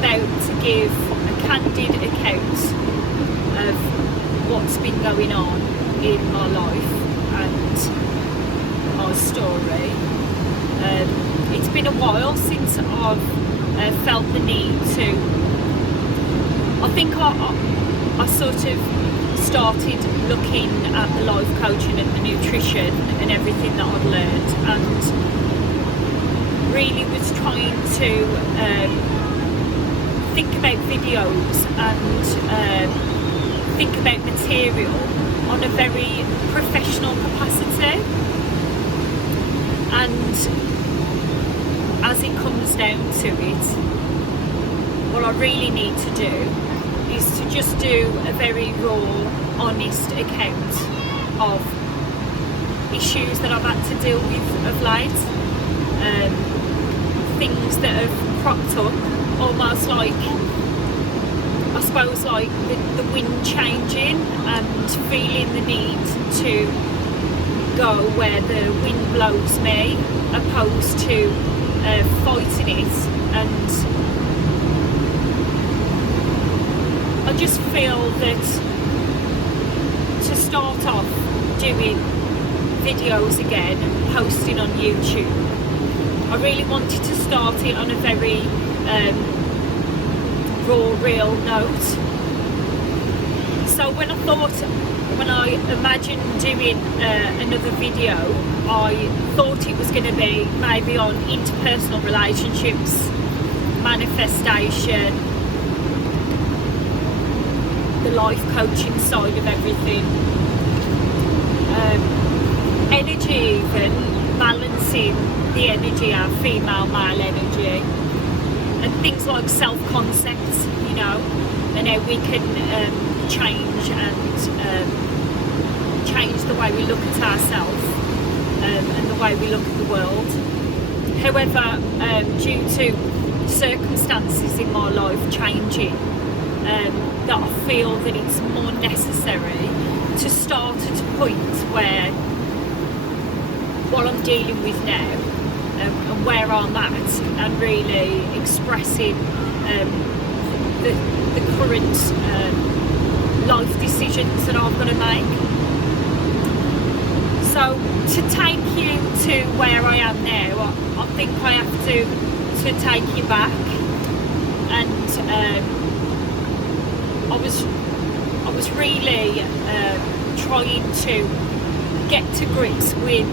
about to give a candid account of what's been going on in my life and my story. It's been a while since I've felt the need to. I think I sort of started looking at the life coaching and the nutrition and everything that I've learned, and really was trying to think about videos and think about material on a very professional capacity. And as it comes down to it, what I really need to do is to just do a very raw, honest account of issues that I've had to deal with of late, things that have cropped up, almost like, I suppose, like the wind changing and feeling the need to go where the wind blows me, opposed to fighting it. And I just feel that to start off doing videos again and posting on YouTube, I really wanted to start it on a very raw, real note. So when I imagined doing another video, I thought it was going to be maybe on interpersonal relationships, manifestation, the life coaching side of everything, energy, even balancing the energy, our female male energy, and things like self-concept, you know, and how we can change the way we look at ourselves and the way we look at the world. However, due to circumstances in my life changing, that I feel that it's more necessary to start at a point where what I'm dealing with now and where I'm at, and really expressing the current life decisions that I've got to make. So to take you to where I am now, I think I have to take you back, and I was really trying to get to grips with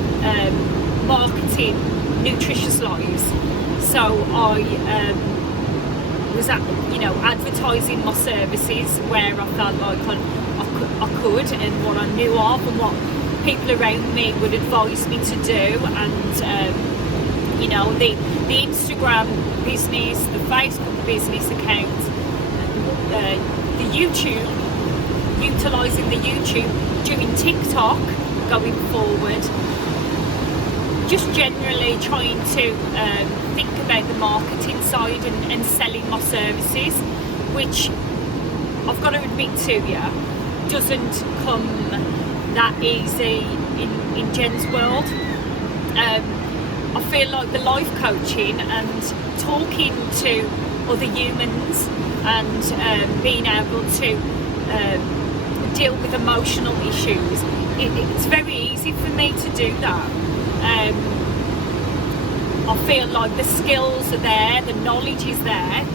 marketing Nutritiouslives. So I was advertising my services where I felt like I could, and what I knew of, and what people around me would advise me to do. And the Instagram business, the Facebook business account, the YouTube, utilising the YouTube, doing TikTok going forward, just generally trying to think about the marketing side and selling my services, which I've got to admit to you doesn't come that easy in Jen's world. I feel like the life coaching and talking to other humans and being able to deal with emotional issues, it's very easy for me to do that. I feel like the skills are there, the knowledge is there.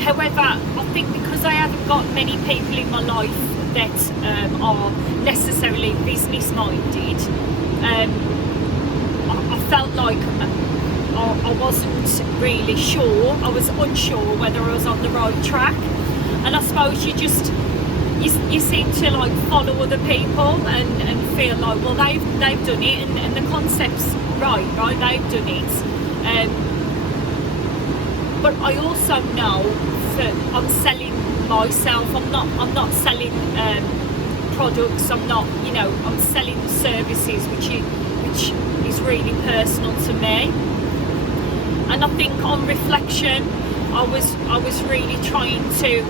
However, I think because I haven't got many people in my life that are necessarily business minded, I felt like I wasn't really sure. I was unsure whether I was on the right track. And I suppose you seem to like follow other people and feel like, well, they've done it, and the concept's right, they've done it. But I also know that I'm selling myself. I'm not selling products. I'm selling services, which is really personal to me. And I think on reflection, I was really trying to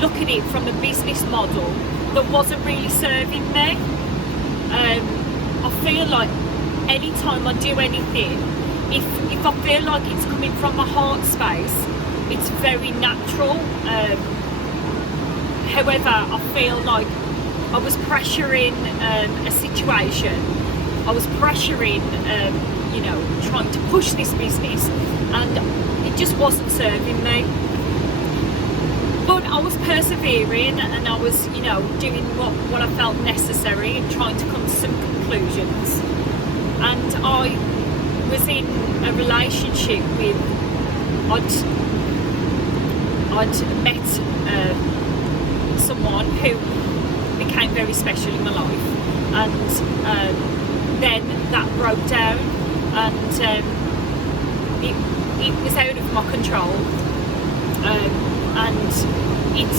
look at it from a business model that wasn't really serving me. I feel like anytime I do anything, if I feel like it's coming from my heart space, it's very natural. However, I feel like I was pressuring a situation. I was pressuring, trying to push this business, and it just wasn't serving me. But I was persevering, and I was, doing what I felt necessary and trying to come to some conclusions. And I was in a relationship with, I'd met someone who became very special in my life, and then that broke down, and it was out of my control, and it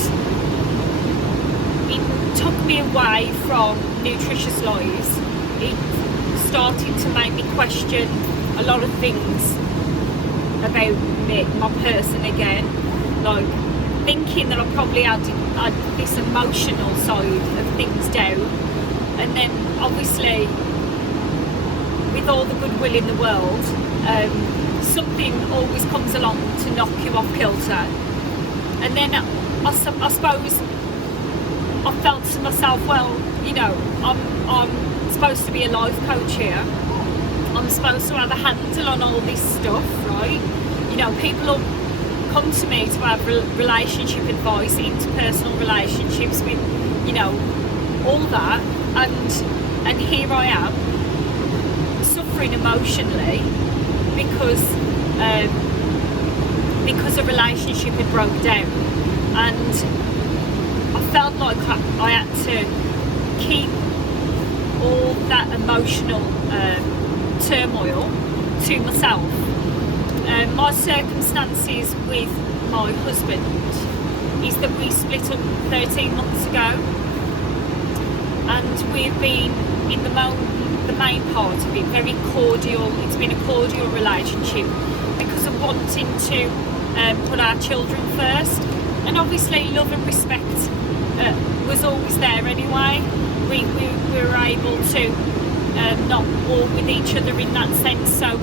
took me away from Nutritious Lives. It started to make me question a lot of things about me, my person again, like thinking that I probably had this emotional side of things down, and then obviously with all the goodwill in the world, something always comes along to knock you off kilter. And then I suppose I felt to myself, well, I'm supposed to be a life coach here. I'm supposed to have a handle on all this stuff, right? People will come to me to have relationship advice, interpersonal relationships with, all that, and here I am suffering emotionally because a relationship had broke down, and I felt like I had to keep all that emotional turmoil to myself. My circumstances with my husband is that we split up 13 months ago, and we've been in the main part of it very cordial. It's been a cordial relationship because of wanting to put our children first, and obviously love and respect was always there anyway. We were able to not war with each other in that sense. So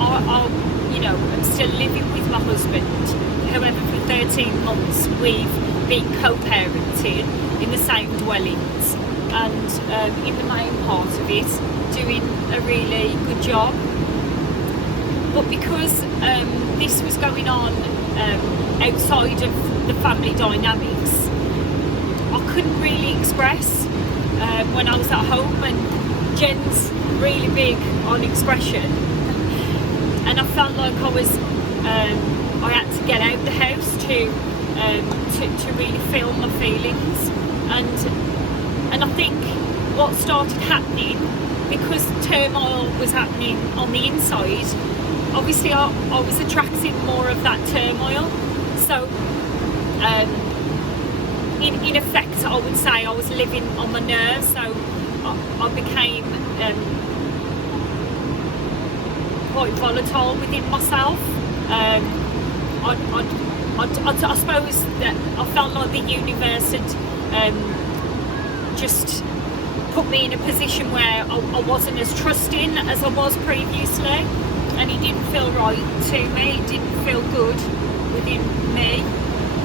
I'm still living with my husband. However, for 13 months we've been co-parenting in the same dwellings, and in the main part of it doing a really good job. But because this was going on outside of the family dynamics, I couldn't really express when I was at home, and Jen's really big on expression, and I felt like I had to get out the house to really feel my feelings, and I think what started happening, because turmoil was happening on the inside, obviously I was attracting more of that turmoil. So in effect, I would say I was living on my nerves. So I became quite volatile within myself. I suppose that I felt like the universe had just put me in a position where I wasn't as trusting as I was previously, and it didn't feel right to me. It didn't feel good within me,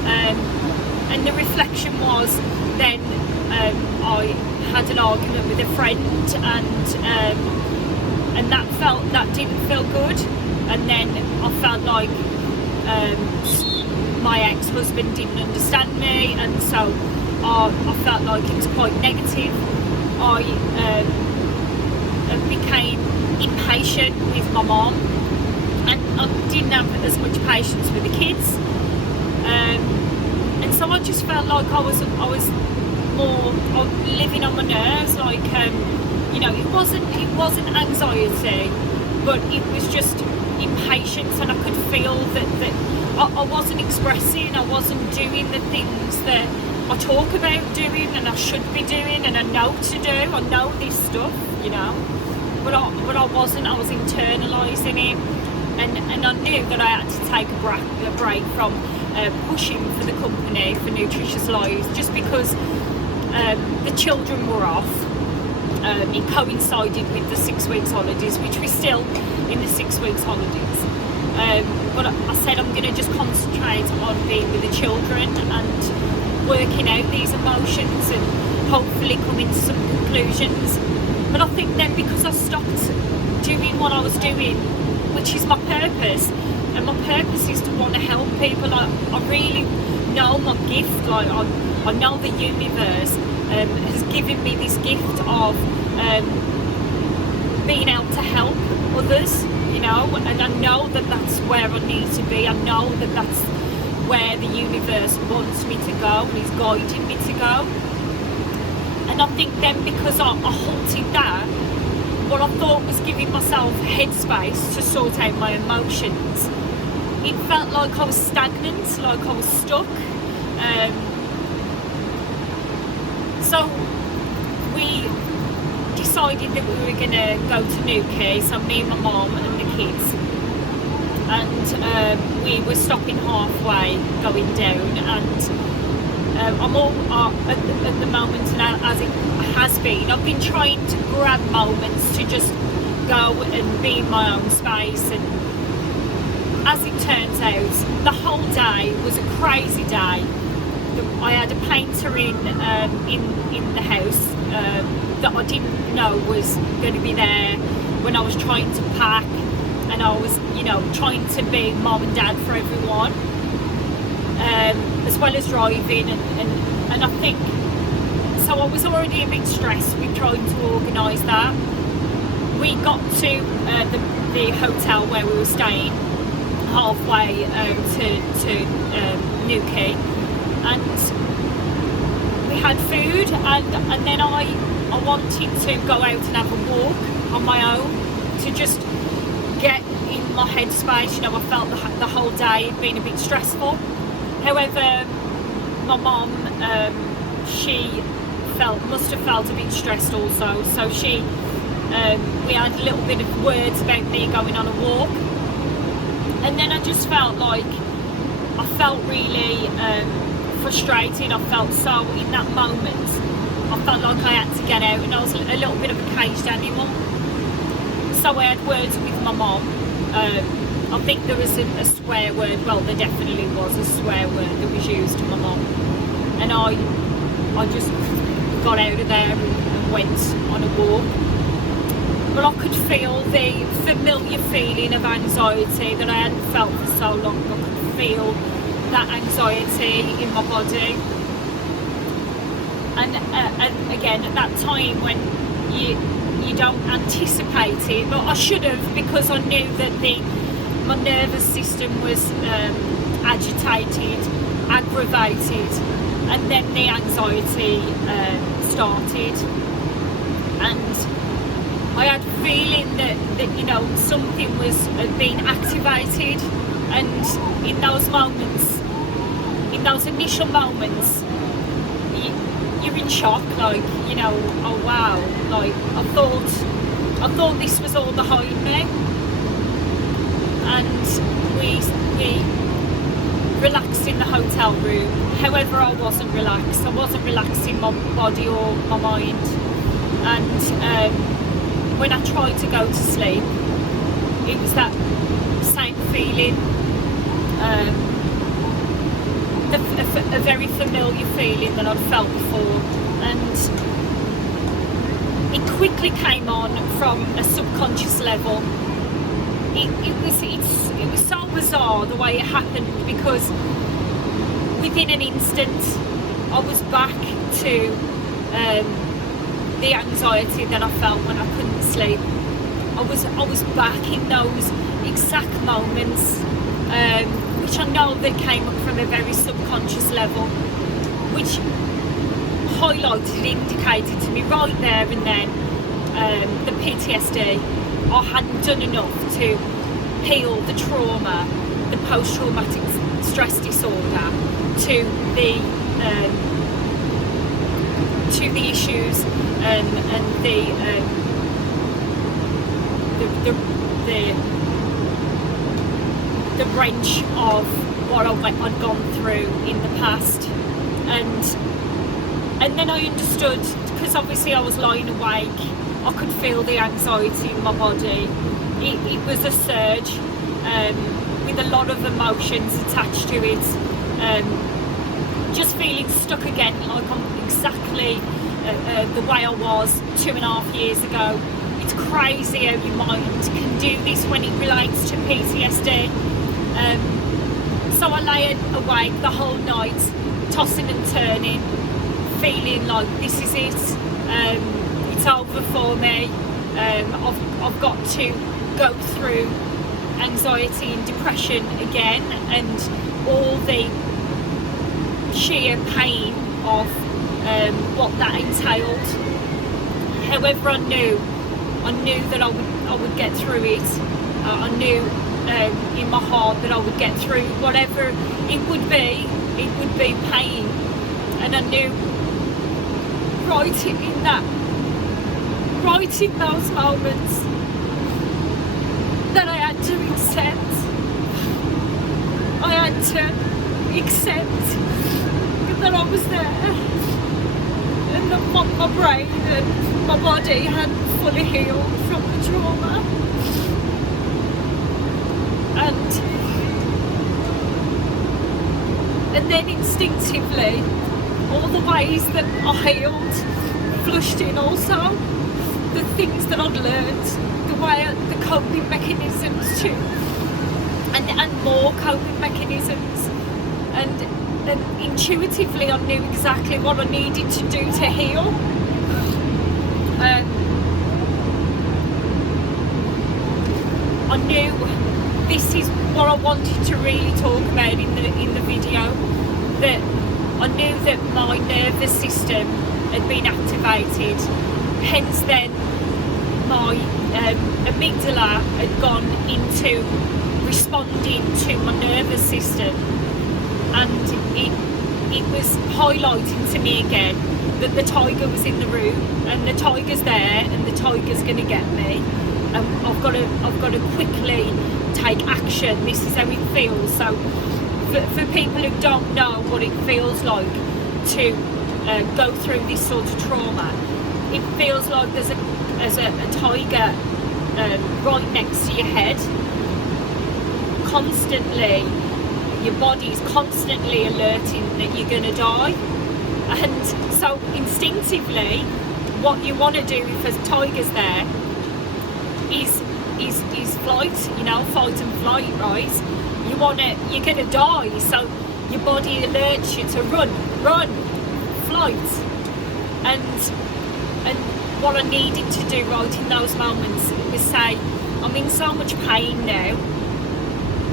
and the reflection was then I had an argument with a friend, and that didn't feel good, and then I felt like my ex-husband didn't understand me, and so I felt like it was quite negative. I became impatient with my mom, and I didn't have as much patience with the kids, and so I just felt like I was more living on my nerves. Like it wasn't anxiety, but it was just impatience, and I could feel that I wasn't expressing, I wasn't doing the things that I talk about doing and I should be doing, and I know to do. I know this stuff, but I wasn't. I was internalising it, and I knew that I had to take a break from pushing for the company, for Nutritious Lives, just because the children were off. It coincided with the 6 weeks holidays, which we're still in the 6 weeks holidays. but I said I'm going to just concentrate on being with the children and working out these emotions and hopefully coming to some conclusions. But I think then, because I stopped doing what I was doing, which is my purpose, and my purpose is to want to help people. I really know my gift. Like I know the universe has given me this gift of being able to help others, you know, and I know that that's where I need to be. I know that that's where the universe wants me to go and is guiding me to go. And I think then, because I halted that, what I thought was giving myself headspace to sort out my emotions, it felt like I was stagnant, like I was stuck. So we decided that we were going to go to Newquay, so me and my mum and the kids, and we were stopping halfway going down, and I'm all at the moment, and as it has been, I've been trying to grab moments to just go and be in my own space. And as it turns out, the whole day was a crazy day. I had a painter in the house that I didn't know was going to be there when I was trying to pack, and I was, you know, trying to be mum and dad for everyone, as well as driving, and I think so I was already a bit stressed with trying to organise that. We got to the hotel where we were staying halfway to Newquay, and we had food, and then I wanted to go out and have a walk on my own to just get in my headspace. You know, I felt the whole day had been a bit stressful. However, my mum, she must have felt a bit stressed also, so we had a little bit of words about me going on a walk, and then I just felt like I felt really frustrated. I felt so, in that moment, I felt like I had to get out, and I was a little bit of a caged animal. So I had words with my mum. I think there was a swear word, well, there definitely was a swear word that was used to my mum, and I just got out of there and went on a walk. But I could feel the familiar feeling of anxiety that I hadn't felt for so long. I could feel that anxiety in my body, and again, at that time when you don't anticipate it, but I should have, because I knew that my nervous system was agitated, aggravated, and then the anxiety started, and I had a feeling that you know, something had been activated, and in those moments, in those initial moments, you're in shock, like, you know, oh wow, like I thought this was all behind me. And we relaxed in the hotel room. However, I wasn't relaxed. I wasn't relaxed in my body or my mind. And when I tried to go to sleep, it was that same feeling, a very familiar feeling that I'd felt before. And it quickly came on from a subconscious level. It was so bizarre the way it happened, because within an instant I was back to the anxiety that I felt when I couldn't sleep. I was back in those exact moments, which I know that came up from a very subconscious level, which highlighted, indicated to me right there and then the PTSD. I hadn't done enough to heal the trauma, the post-traumatic stress disorder, to the issues and the wrench of what I'd gone through in the past, and then I understood, because obviously I was lying awake. I could feel the anxiety in my body. It was a surge. with a lot of emotions attached to it. Just feeling stuck again, like I'm exactly the way I was 2.5 years ago. It's crazy how your mind can do this when it relates to PTSD. So I lay awake the whole night, tossing and turning, feeling like this is it. It's over for me. I've got to go through anxiety and depression again, and all the sheer pain of what that entailed. However, I knew that I would get through it. I knew in my heart that I would get through whatever it would be. It would be pain, and I knew right in those moments that I had to accept. I had to accept that I was there, and that my brain and my body had fully healed from the trauma. And then instinctively, all the ways that I healed flushed in also. The things that I'd learned, the coping mechanisms too, and more coping mechanisms, and intuitively I knew exactly what I needed to do to heal. I knew this is what I wanted to really talk about in the video, that I knew that my nervous system had been activated, hence then my amygdala had gone into responding to my nervous system, and it was highlighting to me again that the tiger was in the room, and the tiger's there, and the tiger's going to get me. I've got to quickly take action. This is how it feels. So for people who don't know what it feels like to go through this sort of trauma, it feels like there's a tiger right next to your head. Constantly, your body's constantly alerting that you're going to die. And so instinctively, what you want to do if a tiger's there is flight, fight and flight, right? You're going to die, so your body alerts you to run, flight. And what I needed to do right in those moments was say, I'm in so much pain now,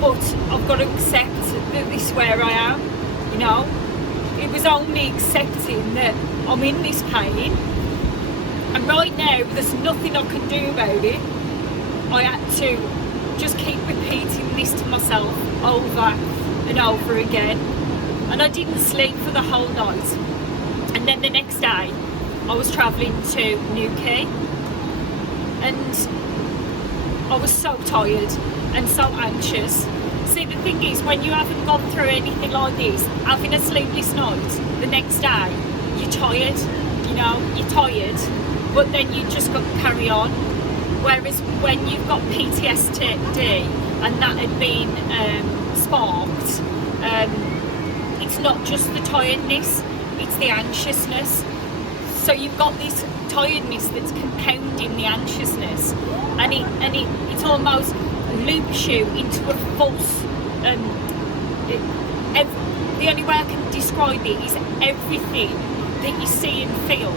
but I've got to accept that this is where I am, It was only accepting that I'm in this pain, and right now there's nothing I can do about it. I had to just keep repeating this to myself over and over again, and I didn't sleep for the whole night. And then the next day I was travelling to Newquay, and I was so tired and so anxious. See, the thing is, when you haven't gone through anything like this, having a sleepless night, the next day you're tired, you're tired, but then you just got to carry on. Whereas when you've got PTSD and that had been sparked, it's not just the tiredness, it's the anxiousness. So you've got this tiredness that's compounding the anxiousness, and it almost loops you into a false. The only way I can describe it is everything that you see and feel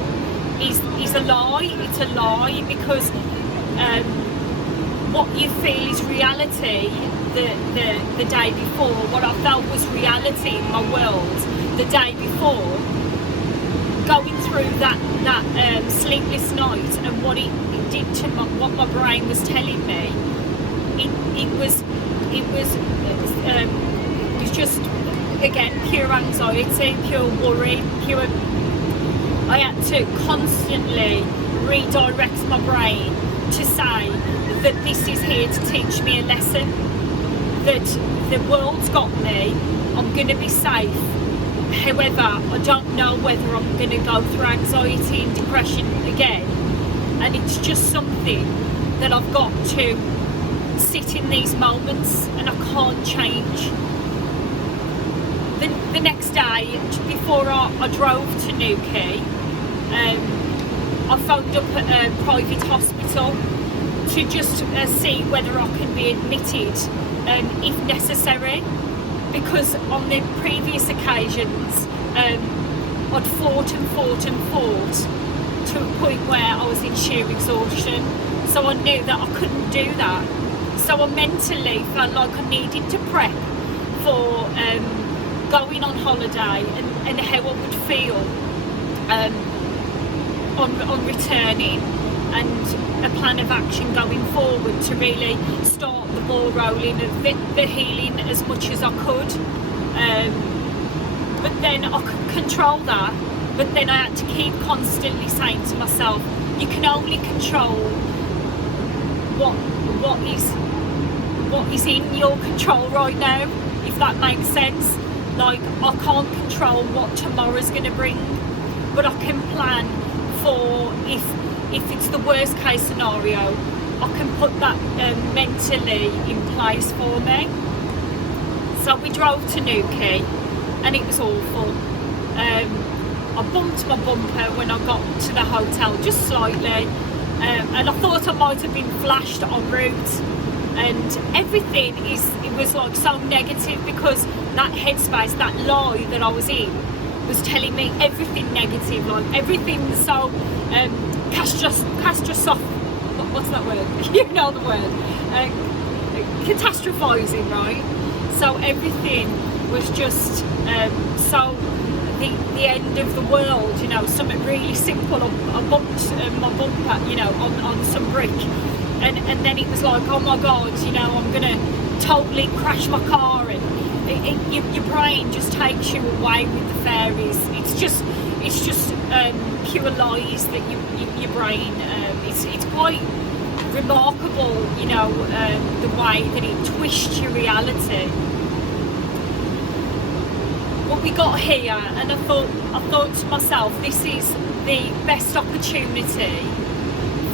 is a lie. It's a lie, because what you feel is reality. The day before, what I felt was reality in my world the day before, going through that sleepless night, and what it did to what my brain was telling me, it was just, again, pure anxiety, pure worry, I had to constantly redirect my brain to say that this is here to teach me a lesson, that the world's got me, I'm going to be safe. However, I don't know whether I'm going to go through anxiety and depression again, and it's just something that I've got to sit in these moments and I can't change. The next day, before I drove to Newquay, I phoned up a private hospital to just see whether I can be admitted if necessary, because on the previous occasions I'd fought to a point where I was in sheer exhaustion, so I knew that I couldn't do that. So I mentally felt like I needed to prep for going on holiday and how I would feel on returning, and a plan of action going forward to really start the ball rolling of the healing as much as I could. But then I could control that, but then I had to keep constantly saying to myself, you can only control what is in your control right now, if that makes sense. Like, I can't control what tomorrow's going to bring, but I can plan for if it's the worst case scenario, I can put that mentally in place for me. So we drove to Newquay and it was awful. I bumped my bumper when I got to the hotel, just slightly, and I thought I might have been flashed en route, and everything it was like so negative, because that headspace, that lie that I was in was telling me everything negative, like everything so what's that word? You know the word. Catastrophizing, right? So everything was just so the end of the world, you know, something really simple. I bumped my bumper, you know, on some brick, and then it was like, oh my god, you know, I'm gonna totally crash my car, and your brain just takes you away with the fairies. It's just pure lies that your brain. It's quite remarkable, you know, the way that it twists your reality. But we got here, and I thought to myself, this is the best opportunity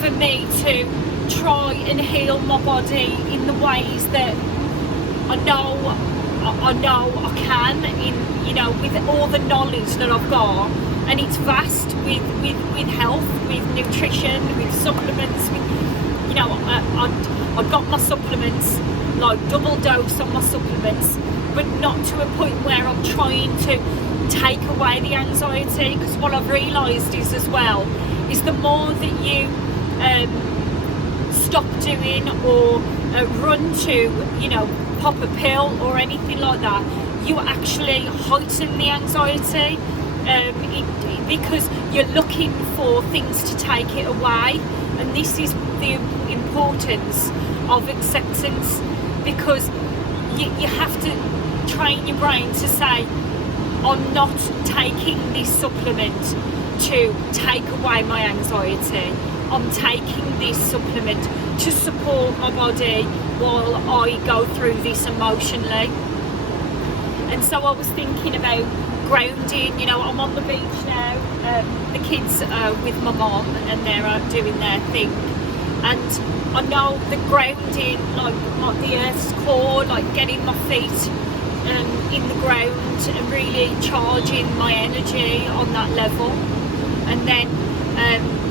for me to try and heal my body in the ways that I know I can, in, you know, with all the knowledge that I've got, and it's vast with health, with nutrition, with supplements, with, you know, I got my supplements, like double dose on my supplements, but not to a point where I'm trying to take away the anxiety, because what I've realised is as well, is the more that you stop doing or run to, you know, pop a pill or anything like that, you actually heighten the anxiety, because you're looking for things to take it away. And this is the importance of acceptance, because you have to train your brain to say, I'm not taking this supplement to take away my anxiety, I'm taking this supplement to support my body while I go through this emotionally. And so I was thinking about grounding. You know, I'm on the beach now, the kids are with my mom and they're out doing their thing, and I know the grounding, like the earth's core, like getting my feet in the ground and really charging my energy on that level, and then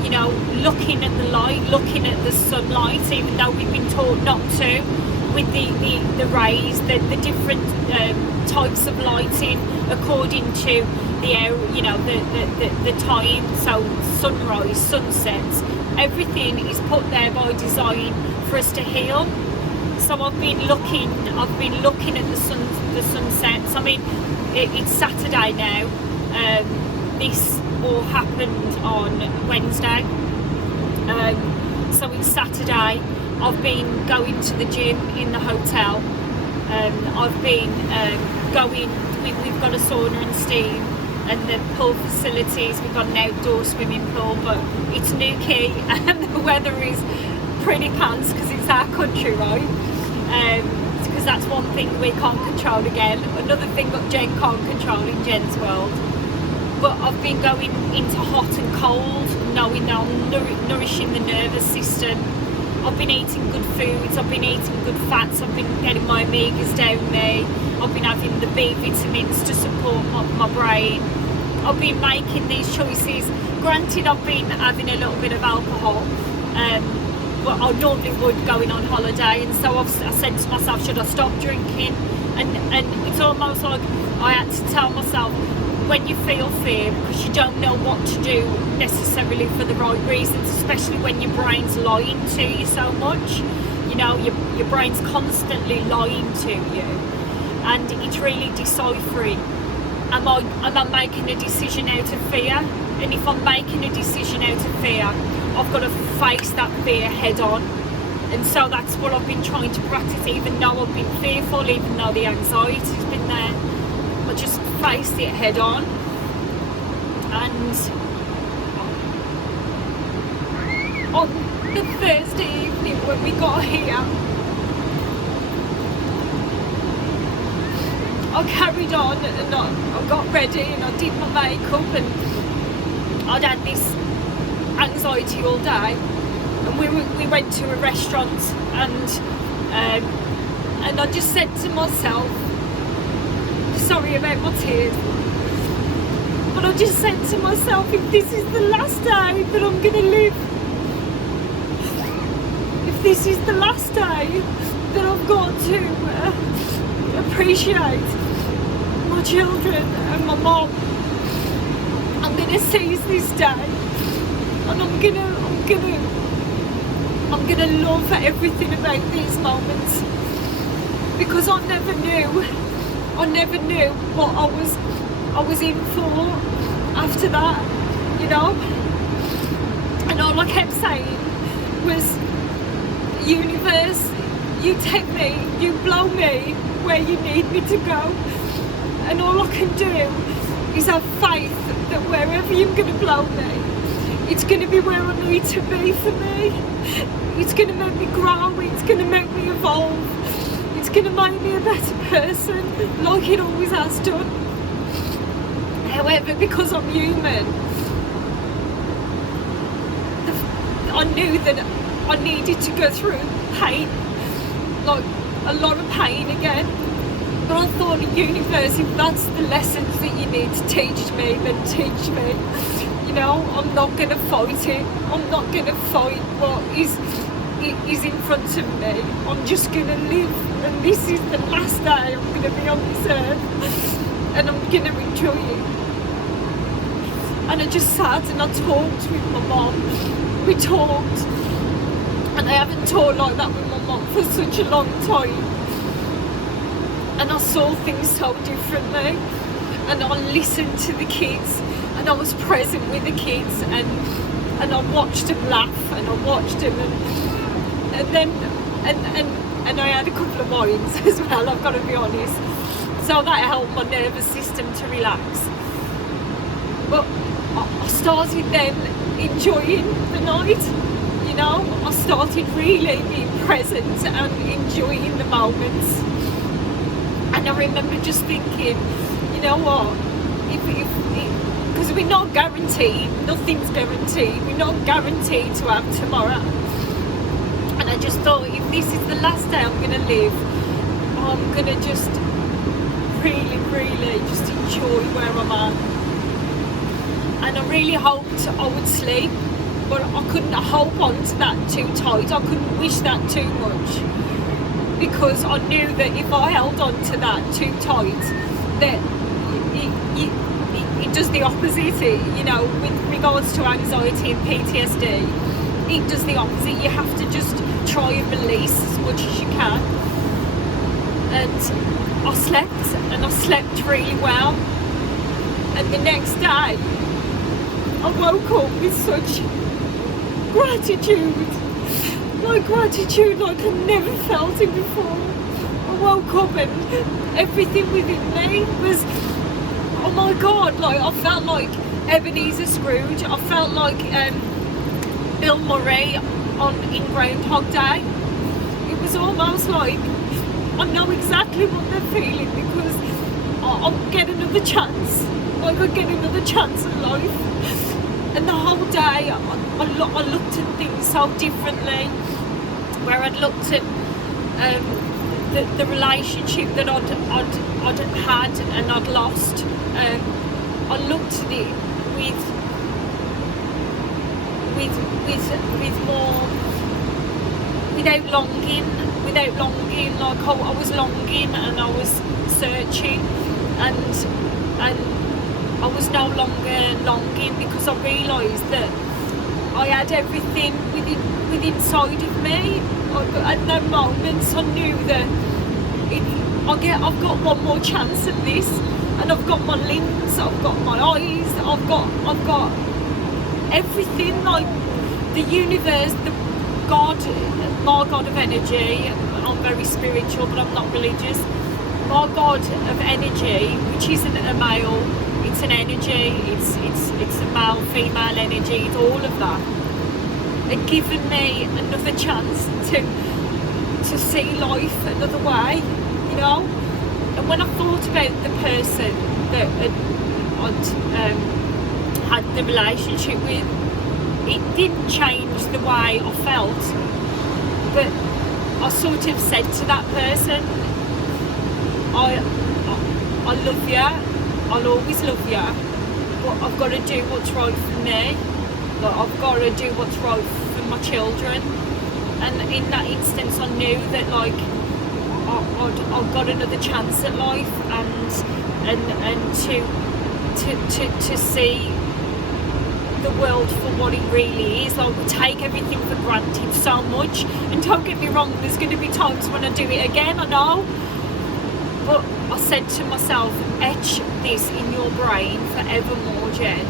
you know, looking at the light, looking at the sunlight, even though we've been taught not to, with the rays, the different types of lighting according to the air, you know, the time, so sunrise, sunsets, everything is put there by design for us to heal. So I've been looking at the sunsets. I mean, it's Saturday now. This all happened on Wednesday. So it's Saturday. I've been going to the gym in the hotel. I've been going. We've got a sauna and steam, and the pool facilities. We've got an outdoor swimming pool, but it's Newquay, and the weather is pretty pants because it's our country, right? Because that's one thing we can't control again. Another thing that Jen can't control in Jen's world. But I've been going into hot and cold, knowing that I'm nourishing the nervous system, I've been eating good foods, I've been eating good fats, I've been getting my omegas down me, I've been having the B vitamins to support my brain. I've been making these choices. Granted, I've been having a little bit of alcohol, but I normally would going on holiday, and so I said to myself, should I stop drinking? And it's almost like I had to tell myself, when you feel fear, because you don't know what to do necessarily for the right reasons, especially when your brain's lying to you so much. You know, your brain's constantly lying to you, and it's really deciphering. Am I making a decision out of fear? And if I'm making a decision out of fear, I've got to face that fear head on. And so that's what I've been trying to practice, even though I've been fearful, even though the anxiety's been there. I just faced it head on. And on the Thursday evening when we got here, I carried on and I got ready and I did my makeup, and I'd had this anxiety all day, and we went to a restaurant, and I just said to myself, sorry about my tears, but I just said to myself, if this is the last day that I'm going to live, if this is the last day that I've got to appreciate my children and my mom, I'm going to seize this day, and I'm gonna love everything about these moments, because I never knew what I was in for after that, you know. And all I kept saying was, universe, you take me, you blow me where you need me to go, and all I can do is have faith that wherever you're going to blow me, it's going to be where I need to be for me. It's going to make me grow, it's going to make me evolve, it's going to make me a better person, like it always has done. However, because I'm human, I knew that I needed to go through pain, like a lot of pain again. But I thought, universe, if that's the lessons that you need to teach me, then teach me. You know, I'm not going to fight it. I'm not going to fight what is in front of me. I'm just going to live, and this is the last day I'm going to be on this earth, and I'm going to enjoy it. And I just sat and I talked with my mom. We talked, and I haven't talked like that with my mom for such a long time. And I saw things so differently, and I listened to the kids, and I was present with the kids, and I watched them laugh, and I watched them, and then I had a couple of wines as well, I've got to be honest, so that helped my nervous system to relax. But I started then enjoying the night, you know. I started really being present and enjoying the moments. And I remember just thinking, you know what, because we're not guaranteed, nothing's guaranteed, we're not guaranteed to have tomorrow. And I just thought, if this is the last day I'm going to live, I'm going to just really just enjoy where I'm at. And I really hoped I would sleep, but I couldn't hold on to that too tight, I couldn't wish that too much. Because I knew that if I held on to that too tight, that it does the opposite. You know, with regards to anxiety and PTSD, it does the opposite. You have to just try and release as much as you can. And I slept really well. And the next day, I woke up with such gratitude. Like gratitude like I've never felt it before. I woke up and everything within me was, oh my God, like I felt like Ebenezer Scrooge. I felt like Bill Murray in Groundhog Day. It was almost like I know exactly what they're feeling, because I'll get another chance. Like I get another chance at life. And the whole day I looked at things so differently. where I'd looked at the relationship that I'd had and I'd lost. I looked at it with more, without longing, like I was longing and I was searching, and I was no longer longing, because I realised that I had everything within inside of me. At no moments I knew that I've got one more chance at this, and I've got my limbs, I've got my eyes, I've got everything. Like the universe, the God, my God of energy. I'm very spiritual, but I'm not religious. My God of energy, which isn't a male, it's an energy. It's a male, female energy. It's all of that. It given me another chance to see life another way, you know. And when I thought about the person that I'd had the relationship with, it didn't change the way I felt, but I sort of said to that person, I love you, I'll always love you, but I've got to do what's right for me. Like, I've got to do what's right for my children. And in that instance I knew that, like, I've got another chance at life, and to see the world for what it really is. Like, we take everything for granted so much, and don't get me wrong, there's going to be times when I do it again, I know, but I said to myself, etch this in your brain forevermore, Jen,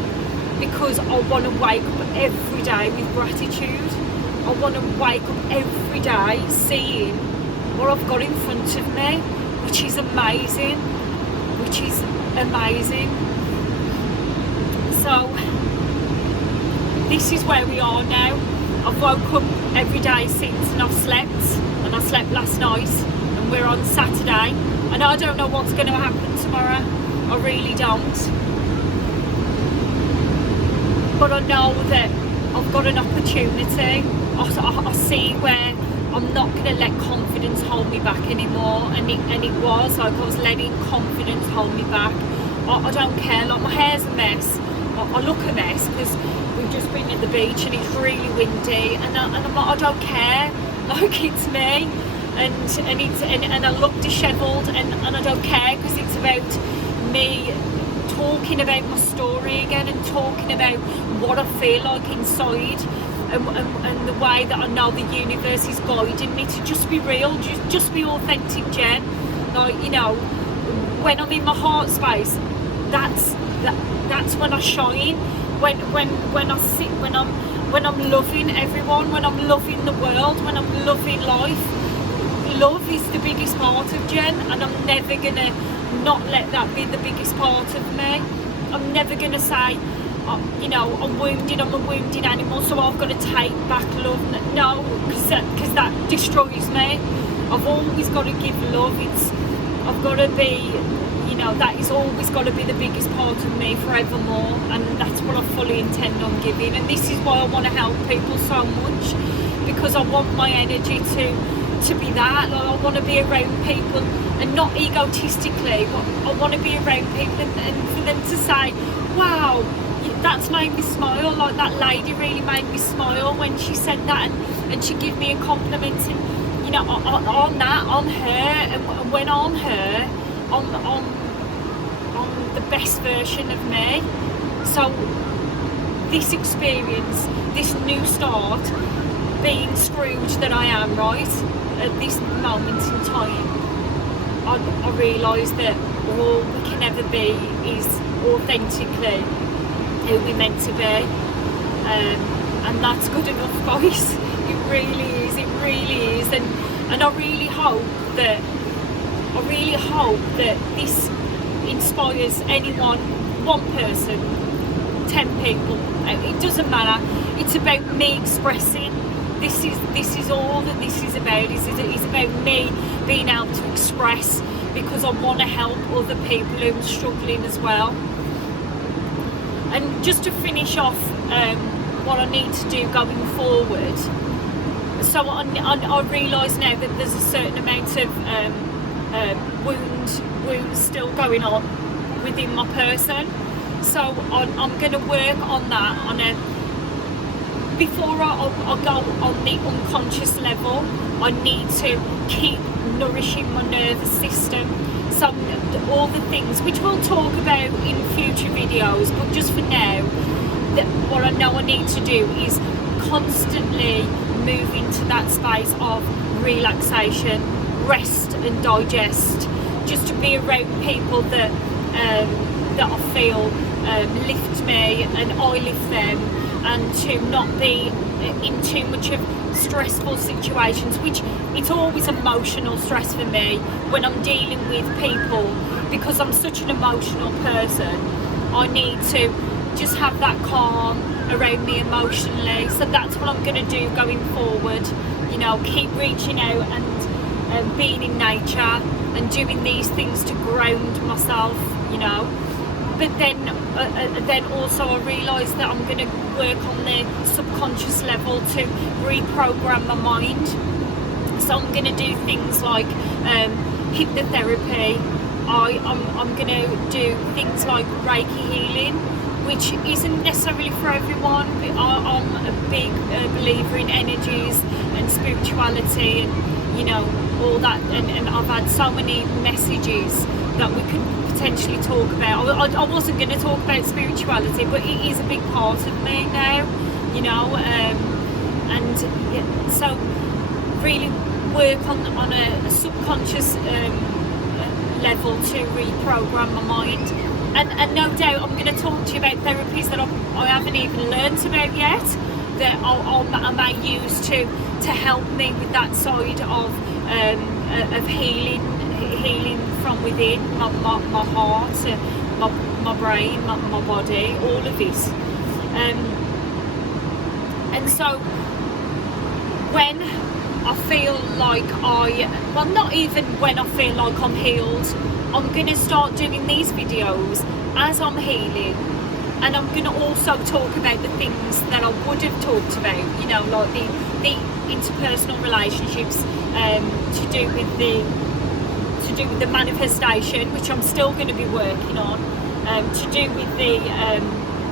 because I want to wake up every day with gratitude. I want to wake up every day seeing what I've got in front of me, which is amazing, So this is where we are now. I've woke up every day since, and I've slept, and I slept last night, and we're on Saturday, and I don't know what's going to happen tomorrow. I really don't. But I know that I've got an opportunity. I see where I'm not going to let confidence hold me back anymore, and it was like I was letting confidence hold me back. I don't care, like my hair's a mess. I look a mess because we've just been at the beach and it's really windy, and I'm like, I don't care, like, it's me, and I look dishevelled, and I don't care, because it's about me talking about my story again, and talking about what I feel like inside, and the way that I know the universe is guiding me to just be real, just be authentic, Jen. Like, you know, when I'm in my heart space, that's when I shine. When I sit, when I'm loving everyone, when I'm loving the world, when I'm loving life. Love is the biggest part of Jen, and I'm never gonna not let that be the biggest part of me. I'm never gonna say, you know, I'm a wounded animal, so I've got to take back love. No, because that destroys me. I've always got to give love. I've got to be, you know, that is always got to be the biggest part of me forevermore, and that's what I fully intend on giving. And this is why I want to help people so much, because I want my energy to be that. Like, I want to be around people, and not egotistically, but I want to be around people and for them to say, wow, that's made me smile. Like, that lady really made me smile when she said that, and she gave me a compliment, and, you know, on that, on her, and when on her, on the best version of me. So this experience, this new start, being Scrooge that I am right at this moment in time, I realise that all we can ever be is authentically who we're meant to be, and that's good enough, guys. It really is, and I really hope that this inspires anyone, one person, 10 people, it doesn't matter. It's about me expressing. This is all that this is about. It's about me being able to express, because I want to help other people who are struggling as well. And just to finish off what I need to do going forward, So I realise now that there's a certain amount of wounds still going on within my person. So I'm going to work on that before I go on the unconscious level. I need to keep nourishing my nervous system. So all the things which we'll talk about in future videos, but just for now, what I know I need to do is constantly move into that space of relaxation, rest and digest, just to be around people that I feel lift me and I lift them, and to not be in too much of stressful situations, which it's always emotional stress for me when I'm dealing with people, because I'm such an emotional person. I need to just have that calm around me emotionally. So that's what I'm going to do going forward, you know, keep reaching out and being in nature and doing these things to ground myself, you know. But then also I realise that I'm going to work on the subconscious level to reprogram my mind. So I'm going to do things like hypnotherapy. I'm going to do things like Reiki healing, which isn't necessarily for everyone, but I'm a big believer in energies and spirituality and, you know, all that. And I've had so many messages that we could potentially talk about. I wasn't going to talk about spirituality, but it is a big part of me now, you know, and yeah, so really work on a subconscious level to reprogram my mind. And no doubt I'm going to talk to you about therapies that I haven't even learnt about yet, that I may use to help me with that side of healing from within, my heart, my brain, my body, all of this. And so when I feel like not even when I feel like I'm healed, I'm going to start doing these videos as I'm healing, and I'm going to also talk about the things that I would have talked about, you know, like the interpersonal relationships, to do with the manifestation, which I'm still going to be working on, to do with the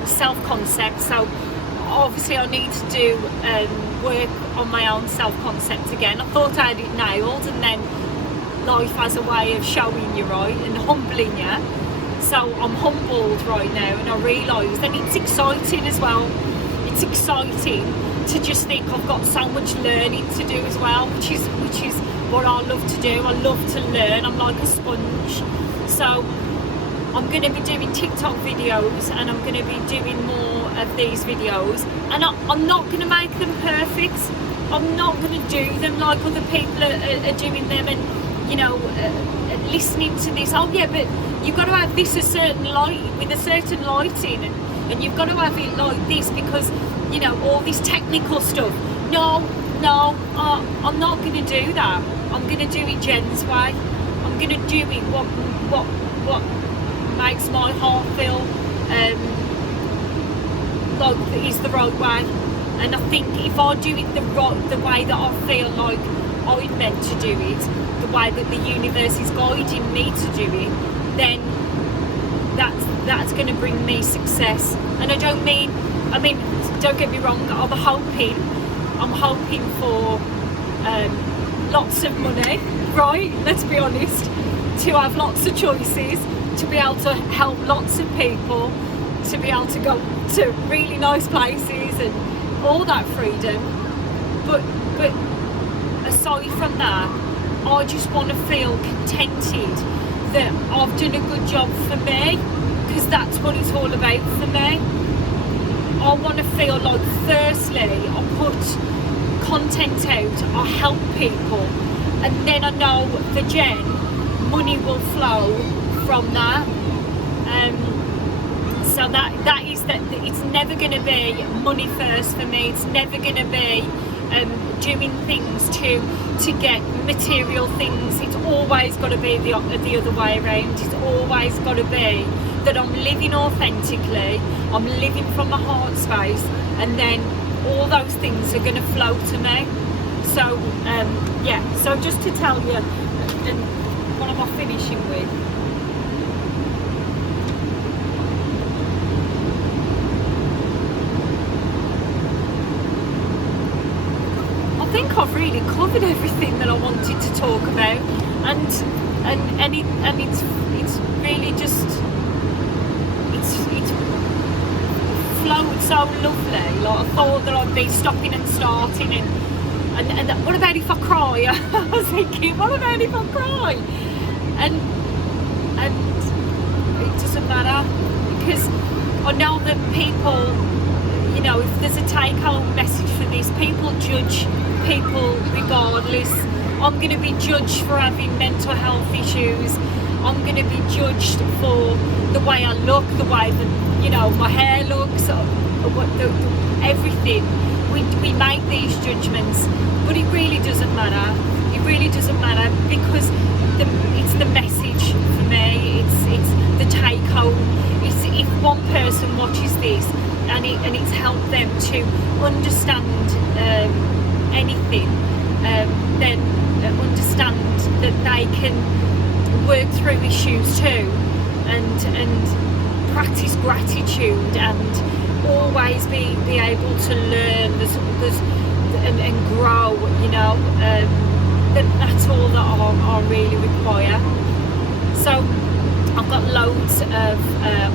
self-concept. So obviously I need to do work on my own self-concept again. I thought I had it nailed, and then life has a way of showing you right and humbling you. So I'm humbled right now, and I realise, and it's exciting as well. It's exciting to just think I've got so much learning to do as well, which is what I love to do. I love to learn. I'm like a sponge. So I'm going to be doing TikTok videos, and I'm going to be doing more of these videos, and I'm not going to make them perfect. I'm not going to do them like other people are doing them, and you know, listening to this, oh yeah, but you've got to have this a certain light, with a certain lighting, and you've got to have it like this, because, you know, all this technical stuff. No, I'm not going to do that. I'm going to do it Jen's way. I'm going to do it what makes my heart feel like is the right way. And I think if I do it the way that I feel like I'm meant to do it, the way that the universe is guiding me to do it, then that's going to bring me success. And I mean, don't get me wrong, I'm hoping for lots of money, right? Let's be honest, to have lots of choices, to be able to help lots of people, to be able to go to really nice places and all that freedom. But aside from that, I just want to feel contented that I've done a good job for me, because that's what it's all about for me. I want to feel like, firstly, I put content out, I help people, and then I know for Jen, money will flow from that. So that is that it's never going to be money first for me. It's never going to be doing things to get material things. It's always got to be the other way around. It's always got to be that I'm living authentically, I'm living from my heart space, and then all those things are going to flow to me. So yeah, so just to tell you, and what am I finishing with? I think I've really covered everything that I wanted to talk about, and it's really just it's flowed so lovely. Like, I thought that I'd be stopping and starting, and what about if I cry? I was thinking, what about if I cry? And it doesn't matter, because I know that people, you know, if there's a take-home message for this, people judge people regardless. I'm going to be judged for having mental health issues. I'm going to be judged for the way I look, the way that, you know, my hair looks, everything. We make these judgments, but it really doesn't matter. It really doesn't matter, because it's the message for me. It's the take home. It's if one person watches this and it's helped them to understand anything, then understand that they can work through issues too, and practice gratitude, and always be able to learn and grow, you know. That's all that I really require. So I've got loads of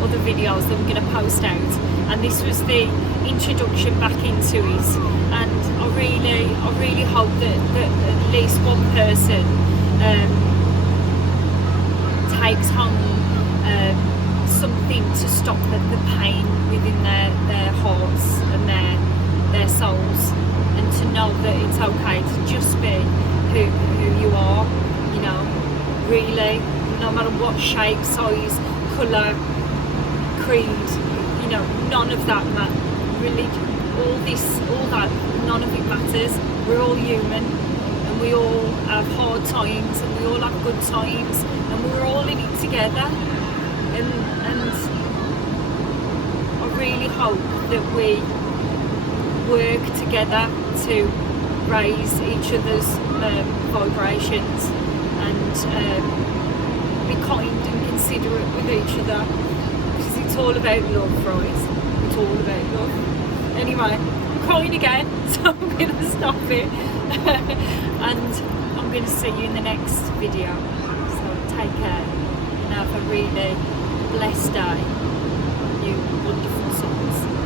other videos that I'm going to post out, and this was the introduction back into it, and I really hope that at least one person takes home something to stop the pain within their hearts and their souls, and to know that it's okay to just be who you are, you know, really, no matter what shape, size, colour, creed, you know, none of that religion, all that, none of it matters. We're all human, and we all have hard times, and we all have good times, and we're all in it together. And I really hope that we work together to raise each other's vibrations, and be kind and considerate with each other, because it's all about love, right? It's all about love. Anyway, I'm crying again, so I'm going to stop it, and I'm going to see you in the next video. So take care, and have a really blessed day, you wonderful souls.